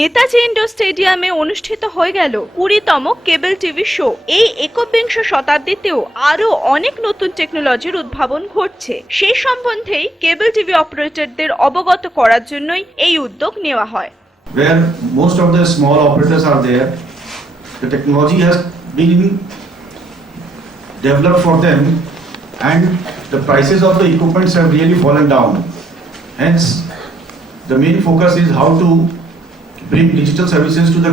Netaji indoor স্টেডিয়ামে অনুষ্ঠিত হয়ে গেল 20তম কেবল টিভি শো। এই একবিংশ শতাব্দীতেও আরো অনেক নতুন টেকনোলজির উদ্ভাবন ঘটছে, সেই সম্বন্ধেই কেবল টিভি অপারেটরদের অবগত করার জন্যই এই উদ্যোগ নেওয়া হয়। Where most of the small operators are there, the technology has been developed for them and the prices of the equipments have really fallen down. Hence, the main focus is how to bring digital services to the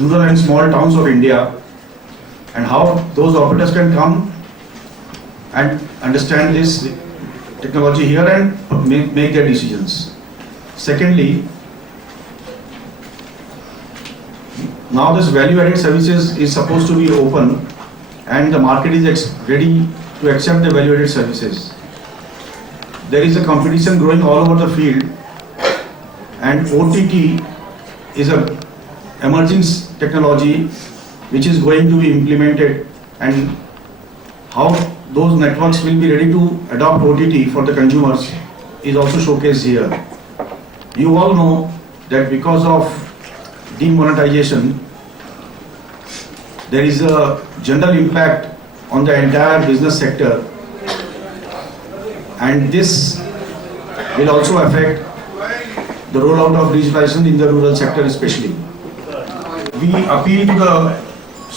rural and small towns of India and how those operators can come and understand this technology here and make their decisions. Secondly, now this value-added services is supposed to be open and the market is ready to accept the value-added services. There is a competition growing all over the field and OTT is a emerging technology which is going to be implemented, and how those networks will be ready to adopt OTT for the consumers is also showcased here. You all know that because of demonetization, there is a general impact on the entire business sector, and this will also affect the rollout of digitalization in the rural sector especially. We appeal to the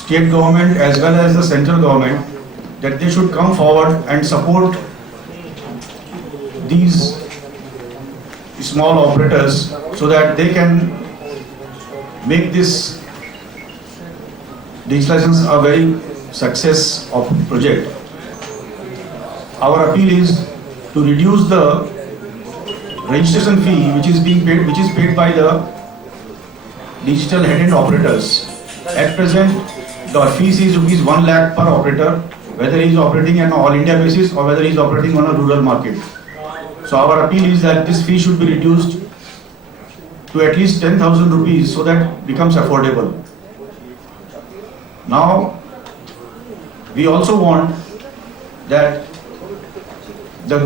state government as well as the central government that they should come forward and support these small operators so that they can make this digitalization a very success of project. Our appeal is to reduce the registration fee which is paid by the digital head-end operators. At present, the fees is rupees 1 lakh per operator, whether he is operating on an all India basis or whether he is operating on a rural market. So our appeal is that this fee should be reduced to at least 10,000 rupees so that it becomes affordable. Now, we also want that the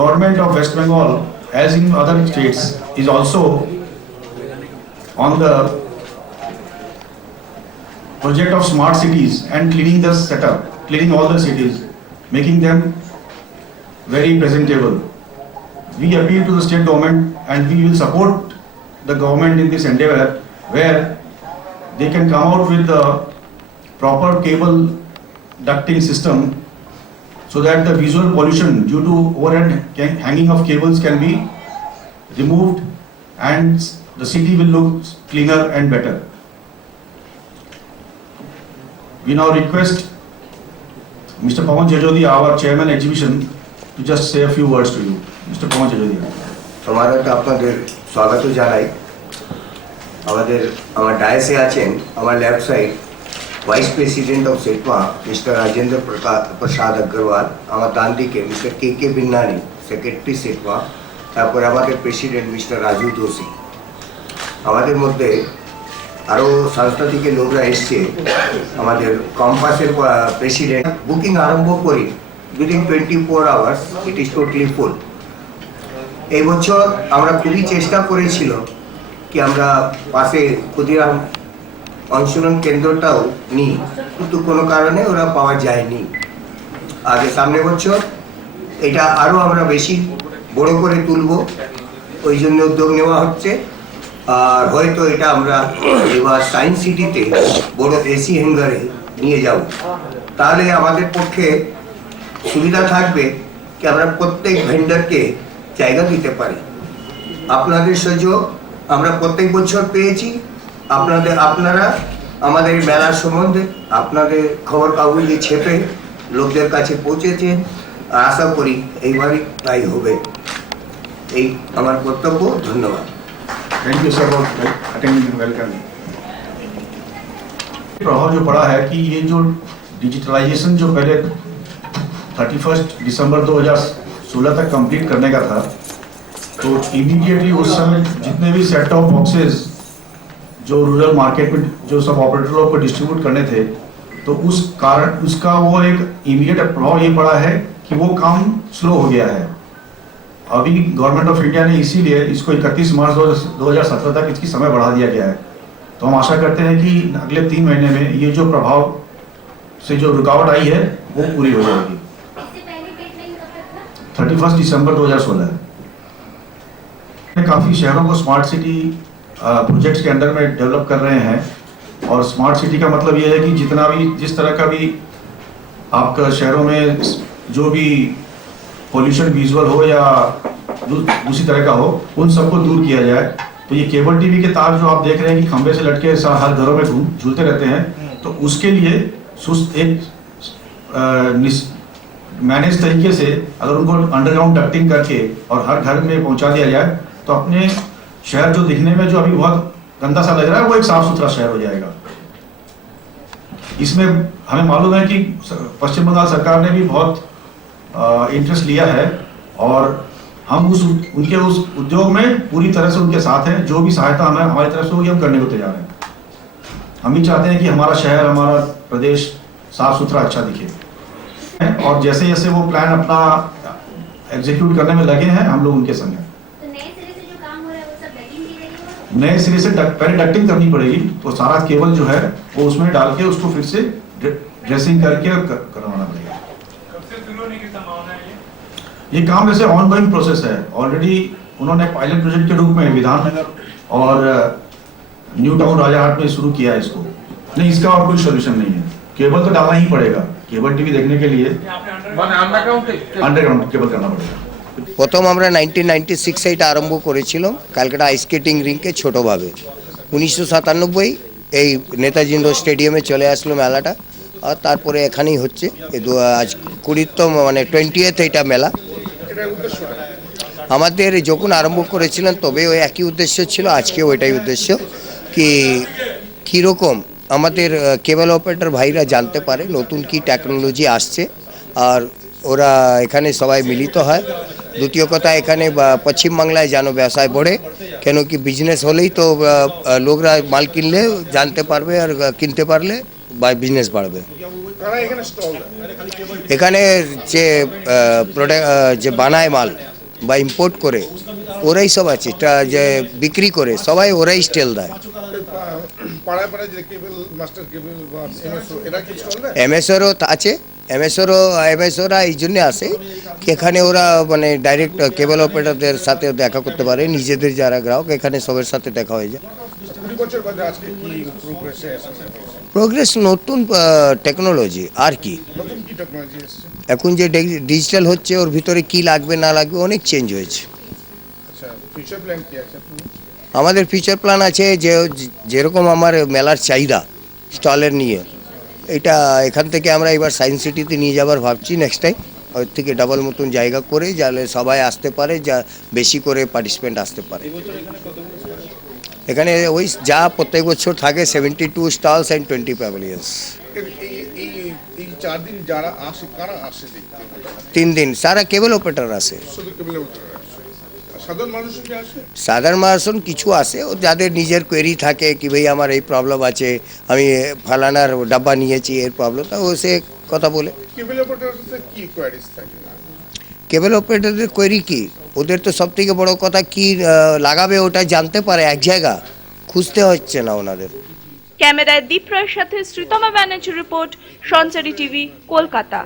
government of West Bengal, as in other states, is also on the project of smart cities and cleaning the setup, cleaning all the cities, making them very presentable. We appeal to the state government and we will support the government in this endeavor where they can come out with the proper cable ducting system so that the visual pollution due to overhead hanging of cables can be removed and the city will look cleaner and better. We now request Mr. Pawan Jajodia, our chairman exhibition, to just say a few words to you. Mr. Pawan Jajodia. তোমাদের আপনাদের স্বাগত জানাই। আমার ডায়াসে আছেন আমার left side vice president of সেটমা mister Rajendra Prasad Agarwal, আমার ডান দিকে মিস্টার কে বিন্নানি, সেক্রেটারি সেটমা, তারপরে আমাদের প্রেসিডেন্ট মিস্টার রাজু যোশী। আমাদের মধ্যে আরও সংস্থা থেকে লোকরা এসছে। আমাদের কম্পাসের প্রেসিডেন্ট বুকিং আরম্ভ করি within 24 hours, it is totally ফুল। এই বছর আমরা খুবই চেষ্টা করেছিল কি আমরা পাশে ক্ষুদিরাম অংশগ্রহণ কেন্দ্রটাও নিই, কিন্তু কোনো কারণে ওরা পাওয়া যায়নি। আগে সামনে বছর এটা আরও আমরা বেশি বড় করে তুলব, ওই জন্য উদ্যোগ নেওয়া হচ্ছে। আর হয়তো এটা আমরা এবার সায়েন্স সিটিতে বড় এসি হ্যাঙ্গারে নিয়ে যাব, তাহলে আমাদের পক্ষে সুবিধা থাকবে কি আমরা প্রত্যেক ভেন্ডারকে জায়গা দিতে পারি। আপনাদের সুযোগ আমরা প্রত্যেক বছর পেয়েছি। আপনারা আমাদের মেলার সম্বন্ধে আপনাদের খবর কাগজে ছেপে লোকদের কাছে পৌঁছেছেন, আর আশা করি এইবারই তাই হবে। এই আমার বক্তব্য। ধন্যবাদ। Thank you sir for attending, welcome. प्रभाव जो पड़ा है कि ये जो डिजिटलाइजेशन जो पहले 31 दिसंबर 2016 तक कंप्लीट करने का था, तो इमीडिएटली उस समय जितने भी सेट टॉप बॉक्सेस जो रूरल मार्केट में जो सब ऑपरेटरों को डिस्ट्रीब्यूट करने थे, तो उस कारण उसका वो एक इमीडिएट प्रभाव ये पड़ा है कि वो काम स्लो हो गया है। अभी गवर्नमेंट ऑफ इंडिया ने इसीलिए इसको 31 मार्च 2017 तक इसकी समय बढ़ा दिया गया है। तो हम आशा करते हैं कि अगले 3 महीने में ये जो प्रभाव से जो रुकावट आई है वो पूरी हो जाएगी। 31 दिसंबर 2016 काफ़ी शहरों को स्मार्ट सिटी प्रोजेक्ट्स के अंडर में डेवलप कर रहे हैं। और स्मार्ट सिटी का मतलब ये है कि जितना भी जिस तरह का भी आपका शहरों में जो भी पोल्यूशन विजुअल हो या दूसरी तरह का हो, उन सबको दूर किया जाए। तो ये केबल टीवी के तार जो आप देख रहे हैं कि खंबे से लटके हर घरों में झूलते रहते हैं, तो उसके लिए एक मैनेज तरीके से अगर उनको अंडरग्राउंड डक्टिंग करके और हर घर में पहुंचा दिया जाए तो अपने शहर जो दिखने में जो अभी बहुत गंदा सा लग रहा है वो एक साफ सुथरा शहर हो जाएगा। इसमें हमें मालूम है कि पश्चिम बंगाल सरकार ने भी बहुत इंटरेस्ट लिया है और हम उनके उस उद्योग में पूरी तरह से उनके साथ हैं। जो भी सहायता हमें हमारी तरफ से होगी हम करने को तैयार हैं। हम भी चाहते हैं कि हमारा शहर, हमारा प्रदेश साफ सुथरा अच्छा दिखे और जैसे जैसे वो प्लान अपना एग्जीक्यूट करने में लगे हैं हम लोग उनके संग हैं। तो नए सिरे से जो काम हो रहा है वो सब डकिंग की जाएगी? नए सिरे से पहले डक्टिंग करनी पड़ेगी, तो सारा केबल जो है वो उसमें डाल के उसको फिर से ड्रेसिंग करके करवाना पड़ेगा। ये काम वैसे ऑनगोइंग प्रोसेस है। ऑलरेडी उन्होंने पायलट प्रोजेक्ट के रूप में विधाननगर और न्यू टाउन राजाहाट में शुरू किया है इसको। नहीं, इसका और कोई सोल्यूशन नहीं है। केबल तो डालना ही पड़ेगा। केबल टीवी देखने के लिए अंडरग्राउंड केबल करना पड़ेगा। প্রথম আমরা 1996 এটা আরম্ভ করেছিলাম ক্যালকাটা আইস স্কেটিং রিঙ্কে ছোটোভাবে। 1997 এই নেতাজি ইন্ডোর স্টেডিয়ামে চলে আসলো মেলাটা আর তারপরে এখানেই হচ্ছে। আজ 20তম মানে 20th এটা মেলা। আমাদের যখন আরম্ভ করেছিলেন তবে ওই একই উদ্দেশ্য ছিল, আজকেও ওইটাই উদ্দেশ্য কি কীরকম আমাদের কেবল অপারেটর ভাইরা জানতে পারে নতুন কি টেকনোলজি আসছে আর ওরা এখানে সবাই মিলিত হয়। দ্বিতীয় কথা এখানে পশ্চিমবাংলায় যেন ব্যবসায় बढ़े, কেন কি বিজনেস হলেই তো লোকরা মাল কিনলে জানতে পারবে আর কিনতে পারলে বা বিজনেস বাড়বে। এখানে যে যে বানায় মাল বা ইম্পোর্ট করে ওরাই সব আছে, যে বিক্রি করে সবাই ওরাই স্টেল দেয়। এমএসওরও আছে, এমএসওরা এই জন্যে আসে কি এখানে ওরা মানে ডাইরেক্ট কেবল অপারেটরদের সাথে দেখা করতে পারে, নিজেদের যারা গ্রাহক এখানে সবার সাথে দেখা হয়ে যায়। প্রোগ্রেস নতুন টেকনোলজি আর কি, এখন যে ডিজিটাল হচ্ছে ওর ভিতরে কি লাগবে না লাগবে অনেক চেঞ্জ হয়েছে। আমাদের ফিউচার প্ল্যান আছে যে যেরকম আমার মেলার চাহিদা স্টলের নিয়ে, এটা এখান থেকে আমরা এবার সায়েন্স সিটিতে নিয়ে যাবার ভাবছি নেক্সট টাইম। ওর থেকে ডাবল মতন জায়গা করে যাতে সবাই আসতে পারে, যা বেশি করে পার্টিসিপেন্ট আসতে পারে। এখানে ওই যা প্রত্যেক বছর থাকে 72 স্টলস অ্যান্ড 20 প্যাভিলিয়ন্স। এই 4 দিন যারা আসে কারা আসে দেখতে? 3 দিন সারা কেবল অপারেটর আসে। শুধু কেবল অপারেটর আসে? সাধারণ মানুষ কি আসে? সাধারণ মানুষ কিছু আসে ও যাদের নিজের কোয়েরি থাকে কি ভাই আমার এই প্রবলেম আছে, আমি ফালানার ডাব্বা নিয়েছি এর প্রবলেম, তা ও সে কথা বলে। কেবল অপারেটরদের কি কোয়ারিজ থাকে? কেবল অপারেটরদের কোয়েরি কি, ওদের তো সব থেকে বড় কথা কি লাগাবে ওটা জানতে পারে, এক জায়গা খুঁজতে হচ্ছে না ওনাদের। ক্যামেরায় দীপ রায়ের সাথে শ্রীতমা ব্যানার্জির রিপোর্ট, সঞ্চারী টিভি, কলকাতা।